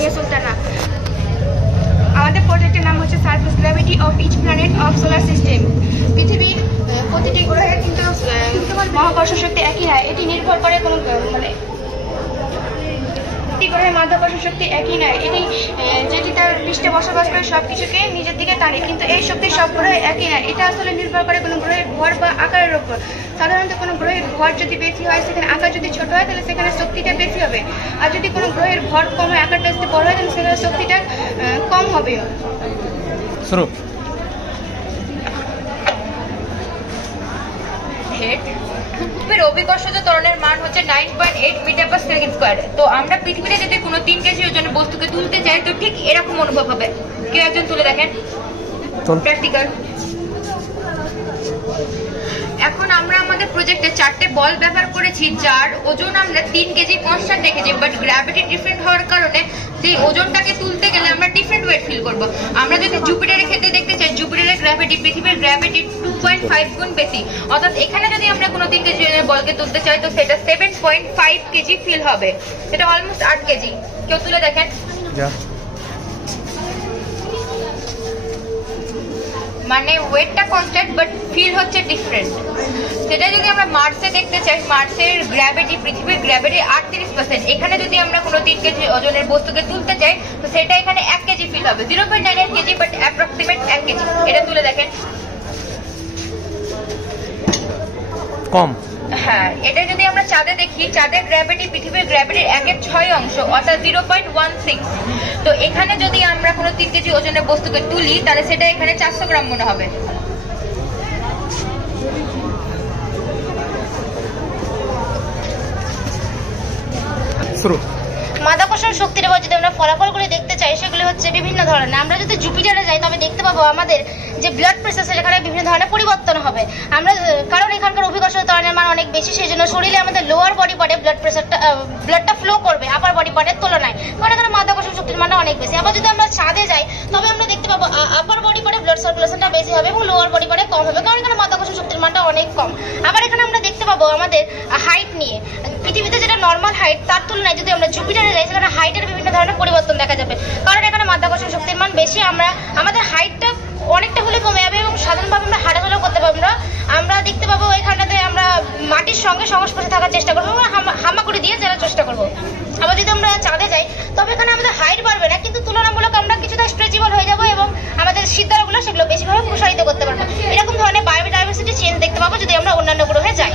সামিয়া সুলতানা। আমাদের প্রজেক্টের নাম হচ্ছে surface gravity of each planet of solar system. পৃথিবীর প্রতিটি গ্রহের কিন্তু মহাকর্ষ শক্তি একই হয়। এটি নির্ভর করে কোনো গ্রহের মাধ্যাকর্ষণ শক্তি একই নয়। এটি যেটি তার পৃষ্ঠে বসবাস করে সব কিছুকে নিজের দিকে টানে, কিন্তু এই শক্তি সব গ্রহে একই নয়। এটা আসলে নির্ভর করে কোনো গ্রহের ভর বা আকারের উপর। সাধারণত কোনো গ্রহের ভর যদি বেশি হয়, সেখানে আকার যদি ছোট হয় তাহলে সেখানে শক্তিটা বেশি হবে, আর যদি কোনো গ্রহের ভর কম হয়, আকারটা যদি বড় হয় তাহলে সেখানে শক্তিটা কম হবে। শুরু। পৃথিবীর অভিকর্ষজ ত্বরণের মান হচ্ছে 9.8 মিটার পার সেকেন্ড স্কয়ার। তো আমরা পৃথিবীতে যদি কোনো 3 কেজি ওজনের বস্তুকে তুলতে চাই তো ঠিক এরকম অনুভব হবে। কেউ একজন তুলে দেখেন, প্র্যাকটিক্যাল। এখন আমরা আমাদের প্রজেক্টে 4টে বল ব্যবহার করেছি, যার ওজন আমরা 3 কেজি কনস্ট্যান্ট রেখেছি, বাট গ্র্যাভিটি ডিফারেন্ট হওয়ার কারণে সেই ওজনটাকে তুলতে গেলে আমরা ডিফারেন্ট ওয়েট ফিল করব। আমরা যদি জুপিটারের ক্ষেত্রে দেখতে চাই, জুপিটারের গ্র্যাভিটি পৃথিবীর গ্র্যাভিটি 2.5 গুণ বেশি। অর্থাৎ এখানে যদি আমরা কোনো 3 কেজি বলকে তুলতে চাই তো সেটা 7.5 কেজি ফিল হবে, সেটা অলমোস্ট 8 কেজি। কেউ তুলে দেখেন। মানে ওয়েটটা কনস্ট্যান্ট বাট ফিল হচ্ছে ডিফারেন্ট। সেটা যদি আমরা মার্সে দেখতে চাই, মার্সের গ্র্যাভিটি পৃথিবীর গ্র্যাভিটি 38%। এখানে যদি আমরা কোনো 3 কেজি ওজনের বস্তুকে তুলতে চাই তো সেটা এখানে 1 কেজি ফিল হবে, 0.98 কেজি, বাট অ্যাপ্রক্সিমেট 1 কেজি। এটা তুলে দেখেন। কম। হ্যাঁ, এটা যদি আমরা চাঁদে দেখি, চাঁদের গ্র্যাভিটি পৃথিবীর গ্র্যাভিটির 1/6 অংশ, অর্থাৎ 0.16। তো এখানে যদি আমরা কোনো 3 কেজি ওজনের বস্তুকে তুলি তাহলে সেটা এখানে 400 গ্রাম মনে হবে। শুরু। মাধ্যাকর্ষণ শক্তির এবার যদি আমরা ফলাফলগুলি দেখতে চাই, সেগুলি হচ্ছে বিভিন্ন ধরনের। আমরা যদি জুপিটারে যাই তবে দেখতে পাবো আমাদের যে ব্লাড প্রেসার সেখানে বিভিন্ন ধরনের পরিবর্তন হবে। আমরা কারণ এখানকার অভিকর্ষ ত্বরণের মান অনেক বেশি, সেই জন্য শরীরে আমাদের লোয়ার বডি পার্টে ব্লাডটা ফ্লো করবে আপার বডি পার্টের তুলনায়, কারণ এখানে মাধ্যাকর্ষণ শক্তির মানটা অনেক বেশি। আবার যদি আমরা চাঁদে যাই তবে আমরা দেখতে পাবো আপার বডি পার্টে ব্লাড সার্কুলেশনটা বেশি হবে এবং লোয়ার বডি পার্টে কম হবে, কারণ এখানে মাধ্যাকর্ষণ শক্তির মানটা অনেক কম। আবার এখানে আমরা দেখতে পাবো আমাদের হাইট নিয়ে, পৃথিবীতে যেটা নর্মাল হাইট তার তুলনায় যদি আমরা জুপিটারে যাই সেখানে হাইটের বিভিন্ন ধরনের পরিবর্তন দেখা যাবে, কারণ এখানে মাধ্যাকর্ষণ শক্তির মান বেশি। আমাদের হাইটটা অনেকটা হলে কমে যাবে এবং সাধারণভাবে আমরা হাঁটাচলাও করতে পারবো। আমরা দেখতে পাবো এখানটাতে আমরা মাটির সঙ্গে সংস্পর্শে থাকার চেষ্টা করবো এবং হামাগুড়ি দিয়ে চলার চেষ্টা করবো। আবার যদি আমরা চাঁদে যাই তবে এখানে আমাদের হাইট বাড়বে না, কিন্তু তুলনামূলক আমরা কিছুটা স্ট্রেচেবল হয়ে যাবো এবং আমাদের সিদ্ধারগুলো সেগুলো বেশিভাবে প্রসারিত করতে পারবো। এরকম ধরনের বায়োডাইভার্সিটি চেঞ্জ দেখতে পাবো যদি আমরা অন্যান্য গ্রহে যাই।